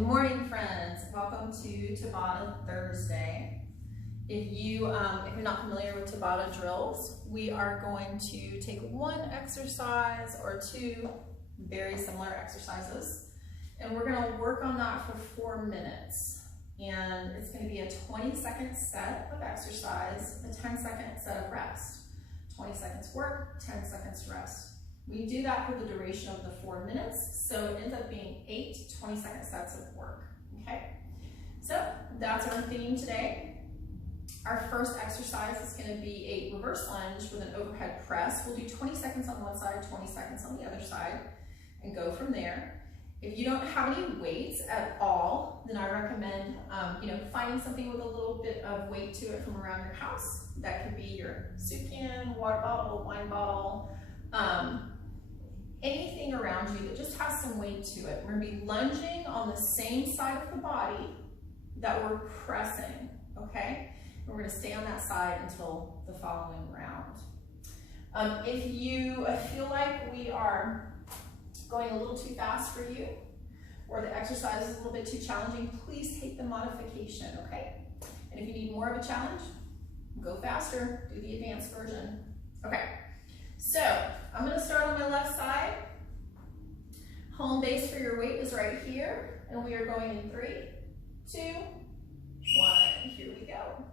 Good morning, friends. Welcome to Tabata Thursday. If you're not familiar with Tabata drills, we are going to take one exercise or two very similar exercises, and we're going to work on that for 4 minutes. And it's going to be a 20-second set of exercise, a 10-second set of rest. 20 seconds work, 10 seconds rest. We do that for the duration of the 4 minutes, so it ends up being 8 20-second sets of work, okay? So that's our theme today. Our first exercise is going to be a reverse lunge with an overhead press. We'll do 20 seconds on one side, 20 seconds on the other side, and go from there. If you don't have any weights at all, then I recommend finding something with a little bit of weight to it from around your house. That could be your soup can, water bottle, wine bottle, anything around you that just has some weight to it. We're going to be lunging on the same side of the body that we're pressing, okay? And we're going to stay on that side until the following round. If you feel like we are going a little too fast for you, or the exercise is a little bit too challenging, please take the modification, okay? And if you need more of a challenge, go faster, do the advanced version. Okay, so I'm gonna start on my left side. Home base for your weight is right here, and we are going in 3, 2, 1, here we go.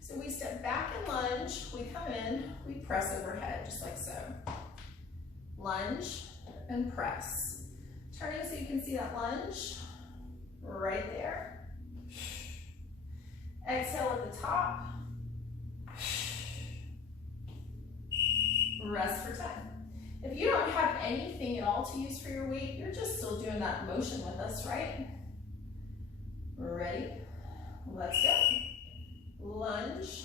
So we step back and lunge, we come in, we press overhead, just like so. Lunge and press. Turning so you can see that lunge right there. Exhale at the top. Rest for 10. If you don't have anything at all to use for your weight, you're just still doing that motion with us, right? Ready? Let's go. Lunge,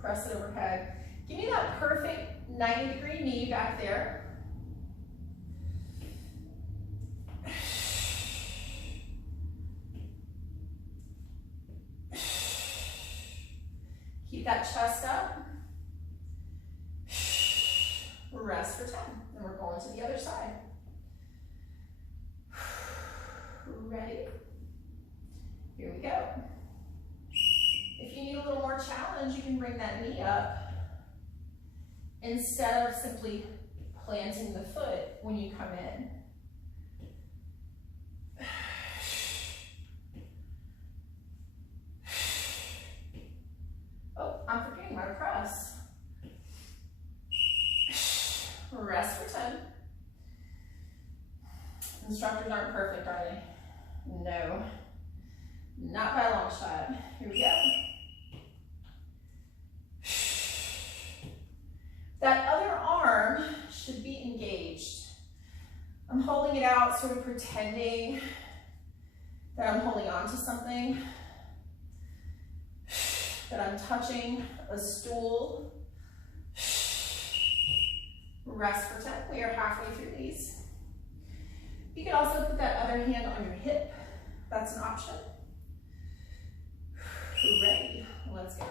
press it overhead. Give me that perfect 90-degree knee back there. Keep that chest up. Rest for 10. And we're going to the other side. Ready? Here we go. If you need a little more challenge, you can bring that knee up instead of simply planting the foot when you come in. Oh, I'm forgetting my press. Rest for 10. Instructors aren't perfect, are they? No, not by a long shot. Here we go. That other arm should be engaged. I'm holding it out, sort of pretending that I'm holding on to something, that I'm touching a stool. Rest for 10. We are halfway through these. You can also put that other hand on your hip. That's an option. Ready? Let's go.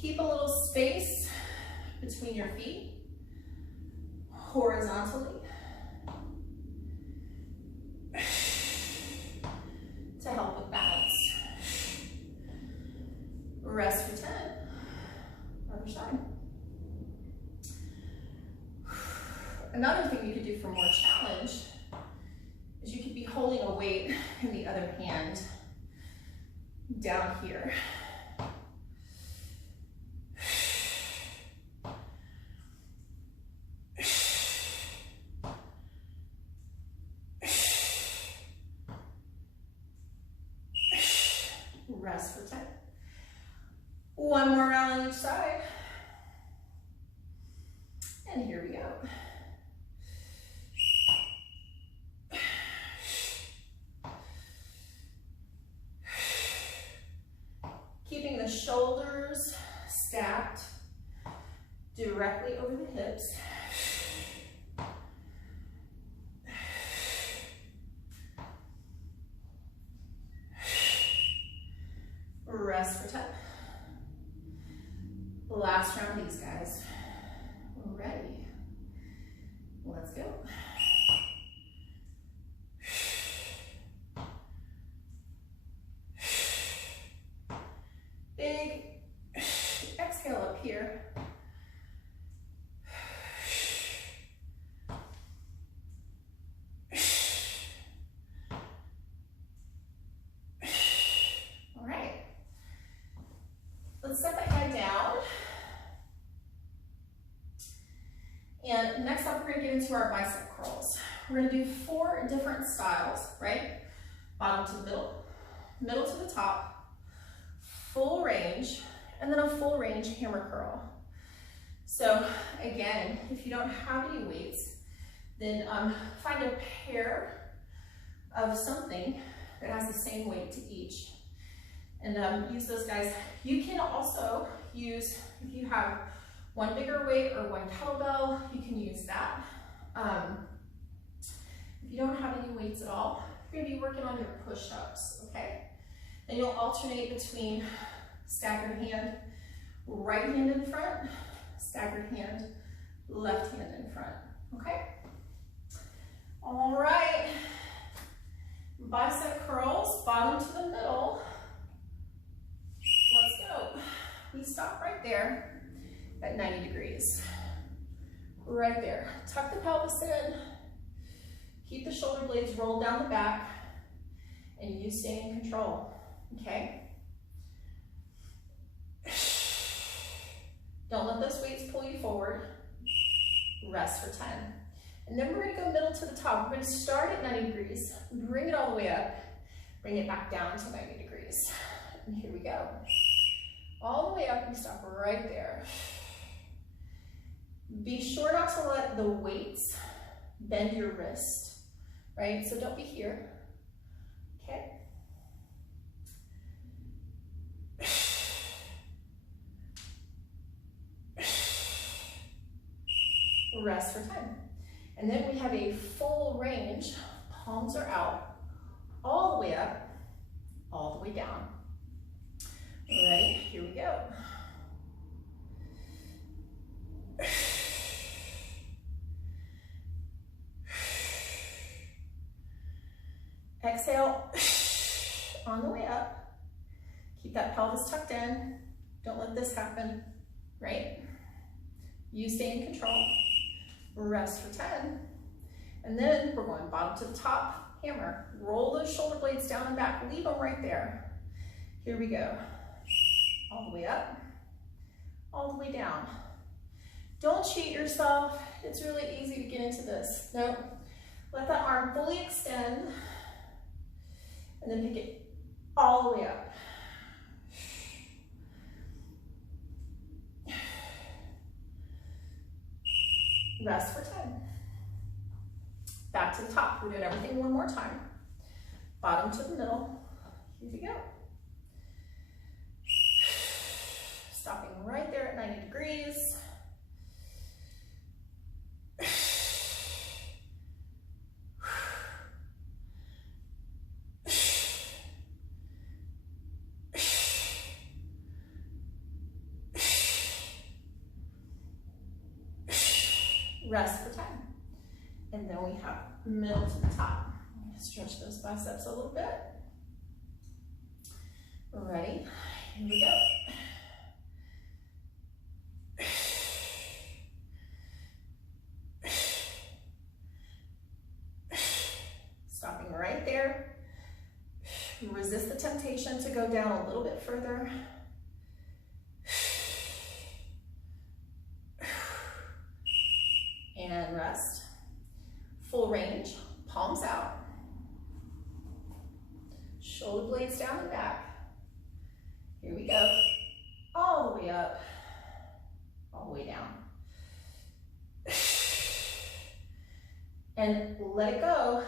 Keep a little space between your feet, horizontally, to help with balance. Rest for 10. Other side. Another thing you could do for more challenge is you could be holding a weight in the other hand down here. Rest for 10. One more round on each side. And here we go. Keeping the shoulders stacked directly over the hips. Rest for 10. Last round, these guys. Ready? Big exhale up here. All right. Let's set the head down. And next up, we're going to get into our bicep curls. We're going to do 4 different styles, right? Bottom to the middle, middle to the top, full range, and then a full range hammer curl. So again, if you don't have any weights, then find a pair of something that has the same weight to each, and use those guys. You can also use, if you have one bigger weight or one kettlebell, you can use that. If you don't have any weights at all, you're gonna be working on your push-ups, okay? Then you'll alternate between staggered hand, right hand in front, staggered hand, left hand in front, okay? All right, bicep curls, bottom to the middle. Let's go. We stop right there at 90 degrees. Right there. Tuck the pelvis in. Keep the shoulder blades rolled down the back, and you stay in control, okay? Don't let those weights pull you forward. Rest for 10. And then we're gonna go middle to the top. We're gonna start at 90 degrees, bring it all the way up, bring it back down to 90 degrees. And here we go. All the way up, we stop right there. Be sure not to let the weights bend your wrist, right? So don't be here, okay? Rest for 10. And then we have a full range. Palms are out, all the way up, all the way down. Ready? Here we go. Exhale on the way up. Keep that pelvis tucked in. Don't let this happen, right? You stay in control. Rest for 10. And then we're going bottom to the top, hammer. Roll those shoulder blades down and back. Leave them right there. Here we go. All the way up, all the way down. Don't cheat yourself. It's really easy to get into this. No, let that arm fully extend, and then pick it all the way up. Rest for 10. Back to the top. We're doing everything one more time. Bottom to the middle. Here we go. Stopping right there at 90 degrees. Rest for 10. And then we have middle to the top. I'm going to stretch those biceps a little bit. Ready? Here we go. Stopping right there. Resist the temptation to go down a little bit further. And rest. Full range, palms out. Shoulder blades down and back. Here we go. All the way up, all the way down. And let it go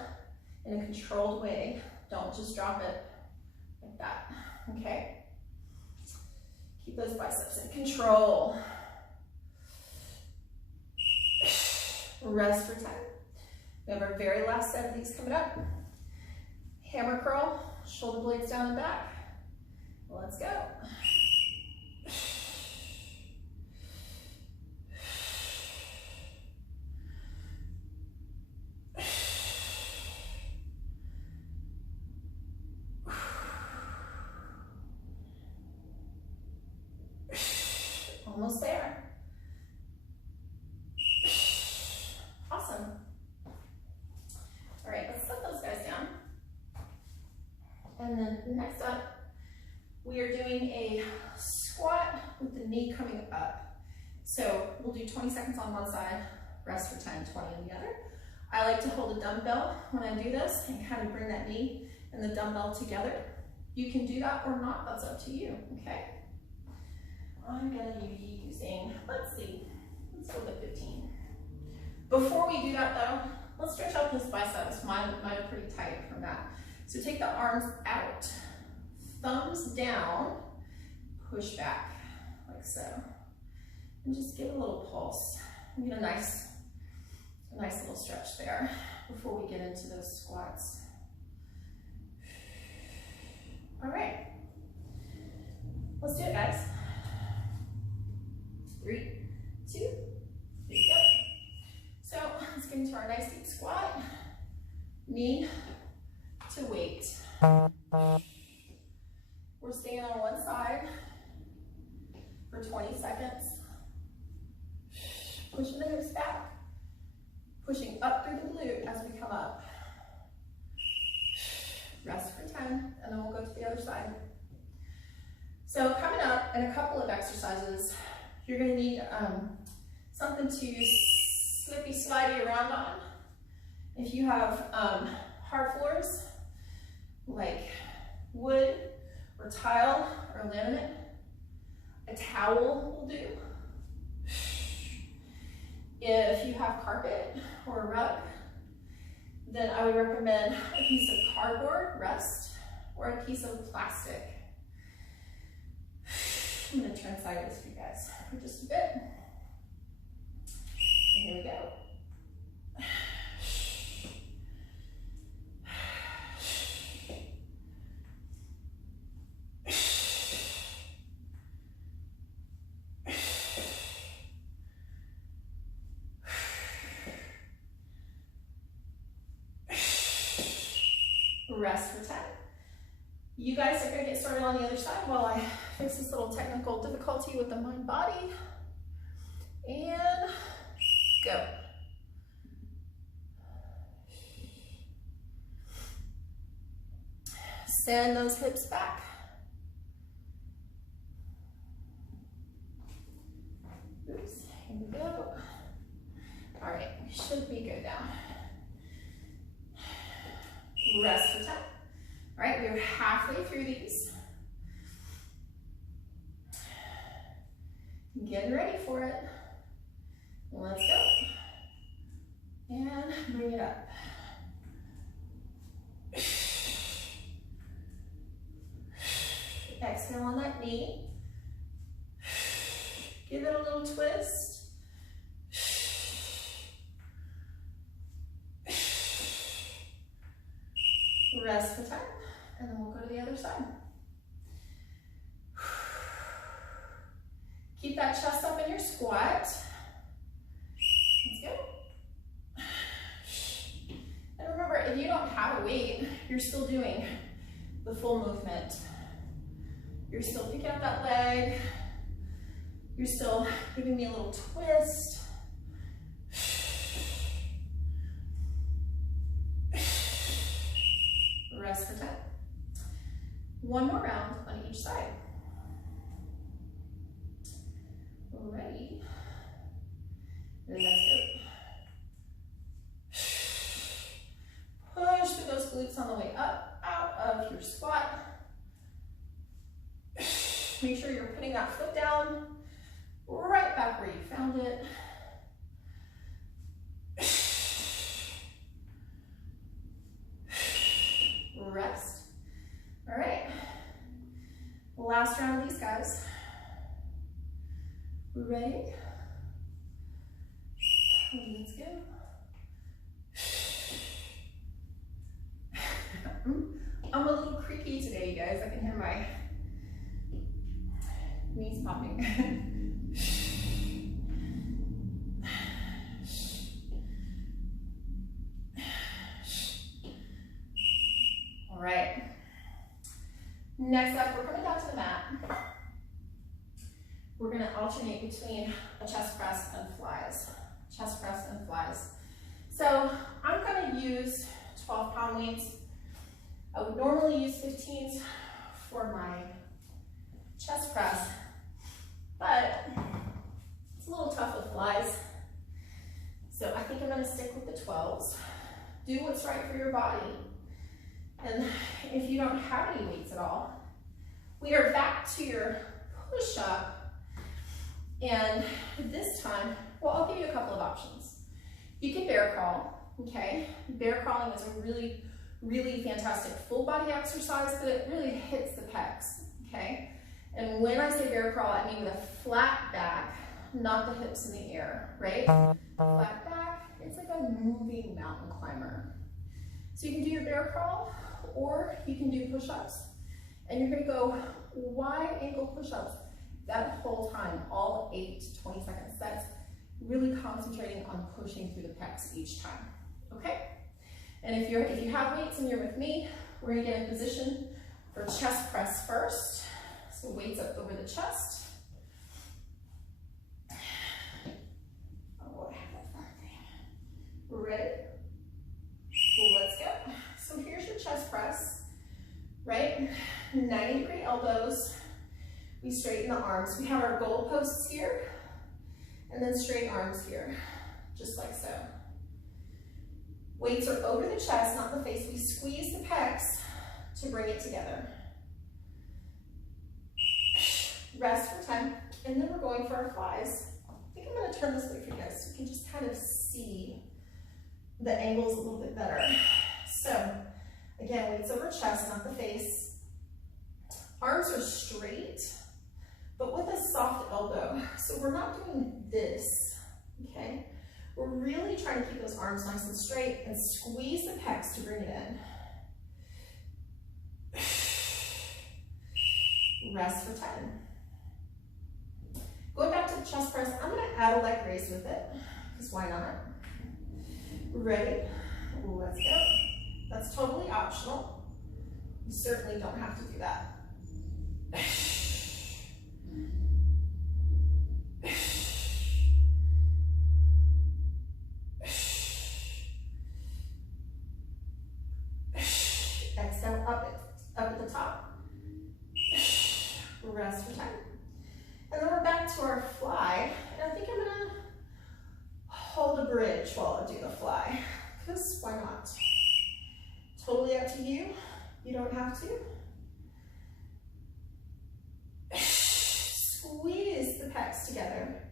in a controlled way. Don't just drop it like that, okay? Keep those biceps in control. Rest for 10. We have our very last set of these coming up. Hammer curl, shoulder blades down and back. Let's go. Almost there. Awesome. All right, let's set those guys down. And then next up, we are doing a squat with the knee coming up. So we'll do 20 seconds on one side, rest for 10, 20 on the other. I like to hold a dumbbell when I do this and kind of bring that knee and the dumbbell together. You can do that or not, that's up to you, okay? I'm gonna be using, let's go to 15. Before we do that though, let's stretch out those biceps. Mine are pretty tight from that. So take the arms out, thumbs down, push back, like so. And just give a little pulse. And get a nice little stretch there before we get into those squats. All right, let's do it, guys. 3, 2, here we go. So let's get into our nice deep squat. Knee to weight. We're staying on one side for 20 seconds. Pushing the hips back. Pushing up through the glute as we come up. Rest for 10, and then we'll go to the other side. So coming up in a couple of exercises, you're gonna need something to slippy slidey around on. If you have hard floors, like wood or tile or laminate, a towel will do. If you have carpet or a rug, then I would recommend a piece of cardboard, rest, or a piece of plastic. I'm gonna turn sideways for you guys for just a bit. And here we go. Rest for 10. You guys are going to get started on the other side while I fix this little technical difficulty with the mind body. And go. Send those hips back. Oops, here we go. All right, we should be good now. Rest for 10. All right, we're halfway through these. Getting ready for it. Let's go. And bring it up. Exhale on that knee. Give it a little twist. Rest for 10, and then we'll go to the other side. Keep that chest up in your squat. Let's go. And remember, if you don't have a weight, you're still doing the full movement. You're still picking up that leg. You're still giving me a little twist. Rest for 10. One more round on each side. Ready? And let's go. Push through those glutes on the way up, out of your squat. Make sure you're putting that foot down right back where you found it. Rest. All right. Last round of these guys. Ready? Let's go. I'm a little creaky today, you guys. I can hear my knees popping. All right. Next up, we're coming down to the mat. we're gonna alternate between a chest press and flies. Chest press and flies. So I'm gonna use 12-pound weights. I would normally use 15s for my chest press, but it's a little tough with flies. So I think I'm gonna stick with the 12s. Do what's right for your body. And if you don't have any weights at all, we are back to your push-up. And this time, well, I'll give you a couple of options. You can bear crawl, okay? Bear crawling is a really, really fantastic full body exercise, but it really hits the pecs, okay? And when I say bear crawl, I mean with a flat back, not the hips in the air, right? Flat back, it's like a moving mountain climber. So you can do your bear crawl, or you can do push-ups. And you're gonna go wide angle push-ups that whole time, all 8 to 20 seconds. That's really concentrating on pushing through the pecs each time, okay? And if you have weights and you're with me, we're gonna get in position for chest press first. So weights up over the chest. Oh, we're ready? Let's go. So here's your chest press, right? 90-degree elbows. We straighten the arms. We have our goal posts here, and then straight arms here, just like so. Weights are over the chest, not the face. We squeeze the pecs to bring it together. Rest for 10, and then we're going for our flies. I think I'm gonna turn this way for you guys so you can just kind of see the angles a little bit better. So, again, weights over chest, not the face. Arms are straight, but with a soft elbow. So we're not doing this, okay? We're really trying to keep those arms nice and straight and squeeze the pecs to bring it in. Rest for 10. Going back to the chest press, I'm gonna add a leg raise with it, because why not? Ready? Let's go. That's totally optional. You certainly don't have to do that. Exhale, up at the top. Rest for 10. And then we're back to our fly. And I think I'm gonna hold a bridge while I do the fly, because why not? Totally up to you. You don't have to. Squeeze the pecs together.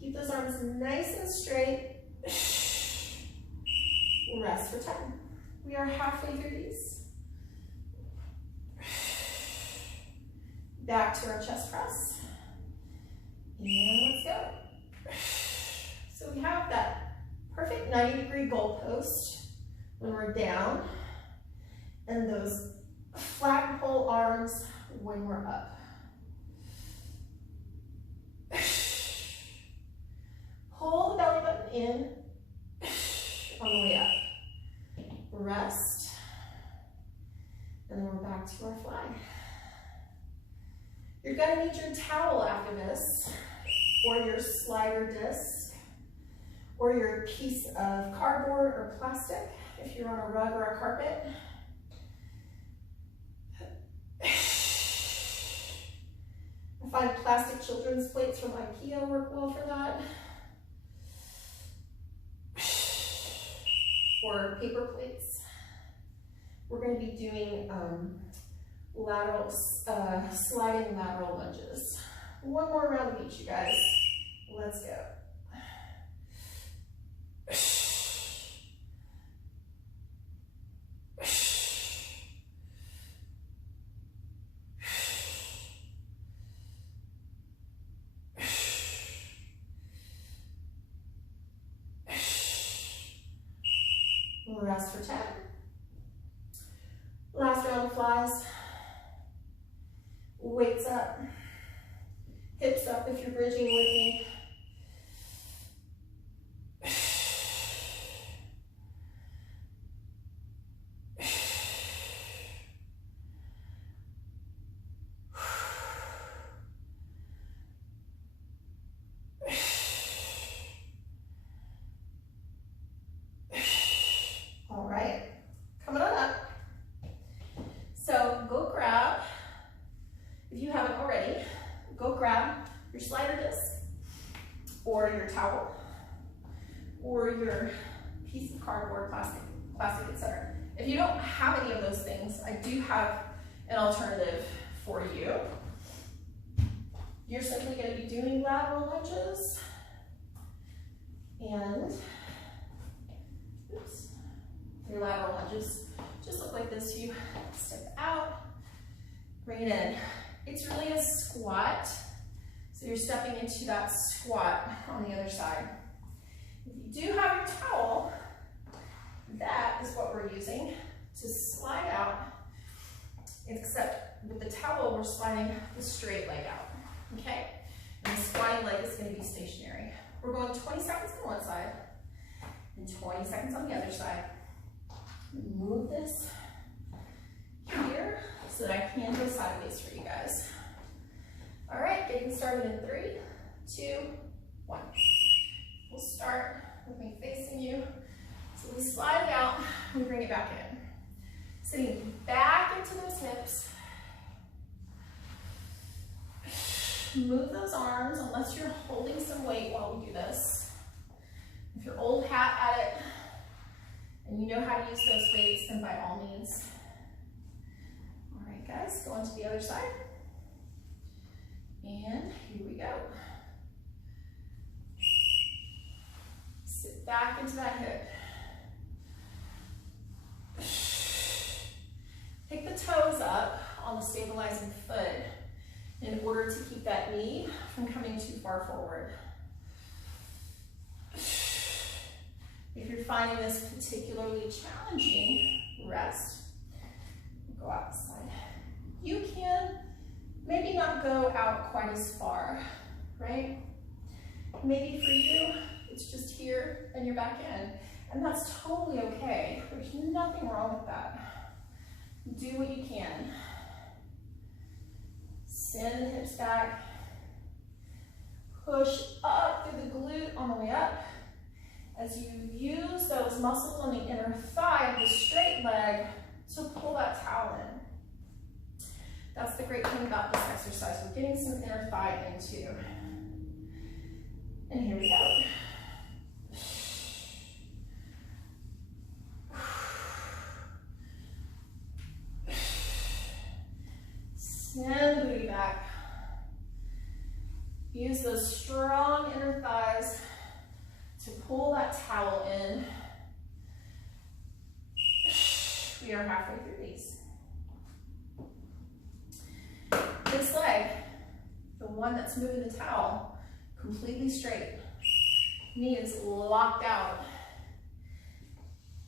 Keep those arms nice and straight. Rest for 10. We are halfway through these. Back to our chest press. And let's go. So we have that perfect 90-degree goalpost when we're down, and those flat and whole arms when we're up. Pull the belly button in on the way up. Rest. And then we're back to our fly. You're gonna need your towel after this, or your slider disc, or your piece of cardboard or plastic if you're on a rug or a carpet. I find plastic children's plates from IKEA work well for that. Or paper plates. We're going to be doing sliding lateral lunges. One more round of each, you guys. Let's go. Rest for 10. Last round of flies. Weights up. Hips up if you're bridging with me. towel or your piece of cardboard, plastic, etc. If you don't have any of those things, I do have an alternative for you. You're simply going to be doing lateral lunges, and oops, your lateral lunges just look like this. You step out, bring it in. It's really a squat, so you're stepping into that squat on the other side. If you do have your towel, that is what we're using to slide out, except with the towel, we're sliding the straight leg out, okay? And the squatting leg is going to be stationary. We're going 20 seconds on one side and 20 seconds on the other side. Move this here so that I can go sideways for you guys. All right, getting started in 3, 2, 1. We'll start with me facing you. So we slide it out, we bring it back in. Sitting back into those hips. Move those arms unless you're holding some weight while we do this. If you're old hat at it and you know how to use those weights, then by all means. All right, guys, go on to the other side. And here we go. Sit back into that hip. Pick the toes up on the stabilizing foot in order to keep that knee from coming too far forward. If you're finding this particularly challenging, rest. Go outside. You can maybe not go out quite as far, right? Maybe for you, it's just here and you're back in. And that's totally okay. There's nothing wrong with that. Do what you can. Send the hips back. Push up through the glute on the way up. As you use those muscles on the inner thigh of the straight leg to pull that towel in. That's the great thing about this exercise. We're getting some inner thigh in too. And here we go. Send the booty back. Use those strong inner thighs to pull that towel in. We are halfway through these. This leg, the one that's moving the towel, completely straight. Knee is locked out.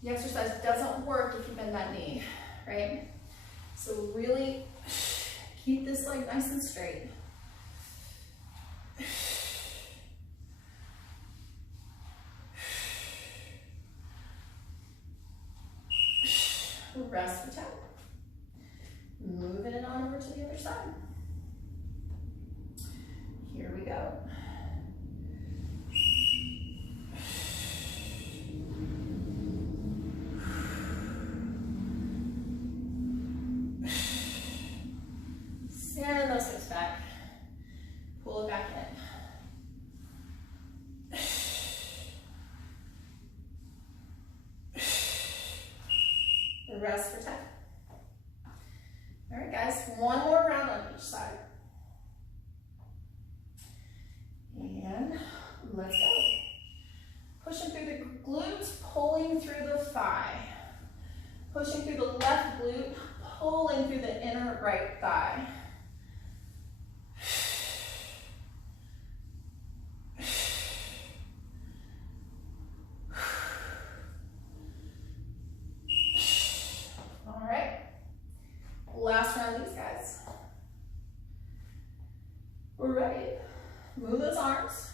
The exercise doesn't work if you bend that knee, right? So really keep this leg nice and straight. Rest for 10. Moving it on over to the other side. Here we go. Send those hips back. Pull it back in. Rest for 10. All right, guys, one more round on each side. And let's go. Pushing through the glutes, pulling through the thigh. Pushing through the left glute, pulling through the inner right thigh. Last round of these guys. We're ready. Move those arms.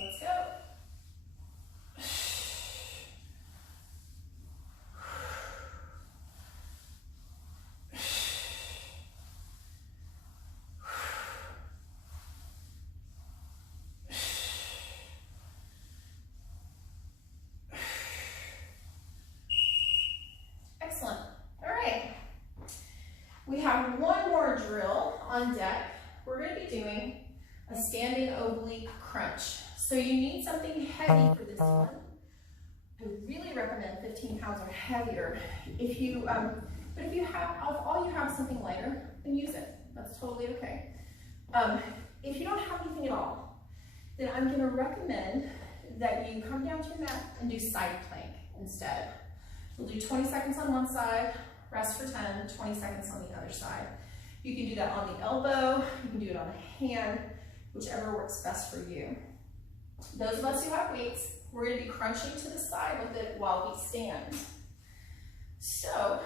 Let's go. So you need something heavy for this one. I really recommend 15 pounds or heavier. If you, but if you have, if all you have is something lighter, then use it. That's totally okay. If you don't have anything at all, then I'm gonna recommend that you come down to your mat and do side plank instead. We'll do 20 seconds on one side, rest for 10, 20 seconds on the other side. You can do that on the elbow, you can do it on the hand, whichever works best for you. Those of us who have weights, we're going to be crunching to the side with it while we stand. So,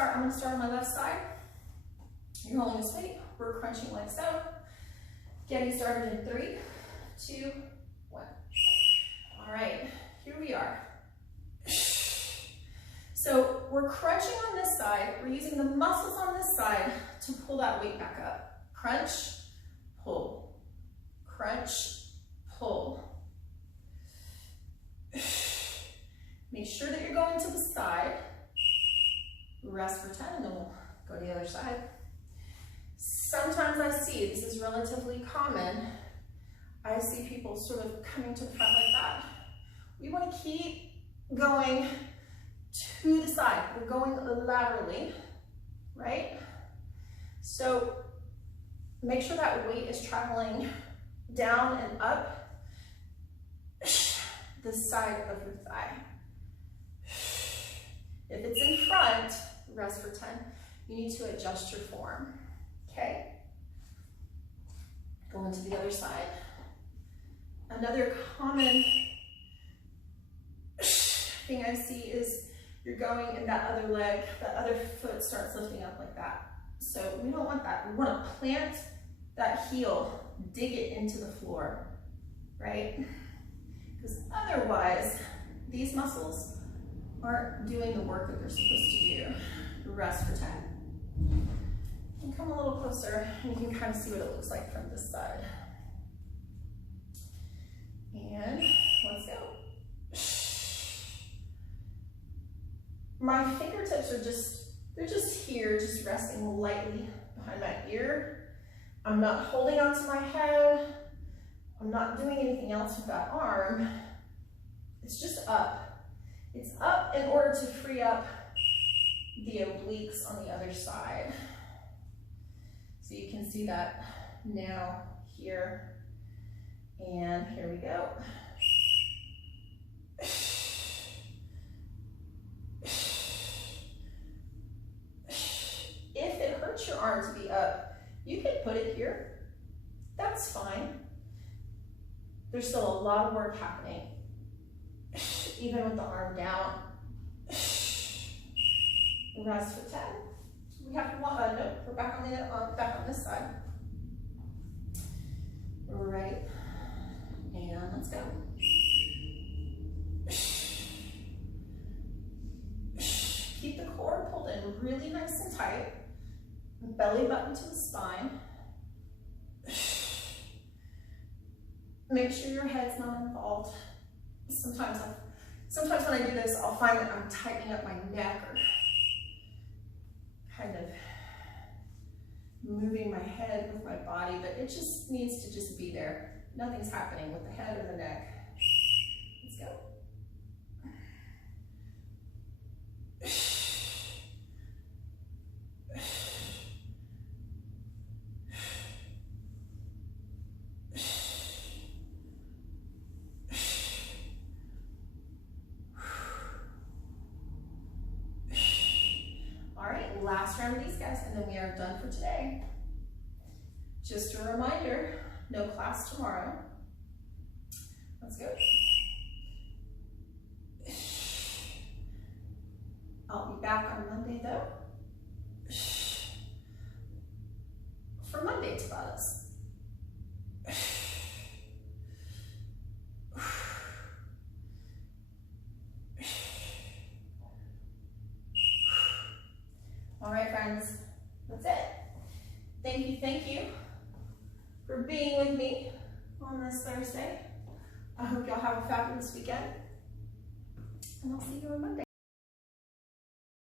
I'm going to start on my left side. You're holding this weight, we're crunching like so. Getting started in 3, 2, 1. All right, here we are. So we're crunching on this side. We're using the muscles on this side to pull that weight back up. Crunch, pull, crunch, pull. Make sure that you're going to the side. Rest for 10 and then we'll go to the other side. Sometimes I see, this is relatively common, I see people sort of coming to the front like that. We want to keep going to the side. We're going laterally, right? So make sure that weight is traveling down and up the side of your thigh. If it's in front, rest for 10. You need to adjust your form, okay? Go into the other side. Another common thing I see is you're going and that other leg, that other foot starts lifting up like that. So we don't want that. We want to plant that heel, dig it into the floor, right? Because otherwise, these muscles aren't doing the work that they're supposed to do. Rest for 10. And come a little closer and you can kind of see what it looks like from this side. And let's go. My fingertips are they're just here, just resting lightly behind my ear. I'm not holding onto my head. I'm not doing anything else with that arm. It's just up. It's up in order to free up the obliques on the other side. So you can see that now here. And here we go. If it hurts your arm to be up, you can put it here. That's fine. There's still a lot of work happening, even with the arm down. Rest for 10. We have to walk, no, we're back on this side. Right, and let's go. Keep the core pulled in really nice and tight. Belly button to the spine. Make sure your head's not involved. Sometimes when I do this, I'll find that I'm tightening up my neck or kind of moving my head with my body, but it just needs to just be there. Nothing's happening with the head or the neck. Let's go. Last round of these guys, and then we are done for today. Just a reminder, no class tomorrow. Let's go. I'll be back on Monday though. For Monday Tabatas. All right, friends, that's it. Thank you for being with me on this Thursday. I hope y'all have a fabulous weekend, and I'll see you on Monday.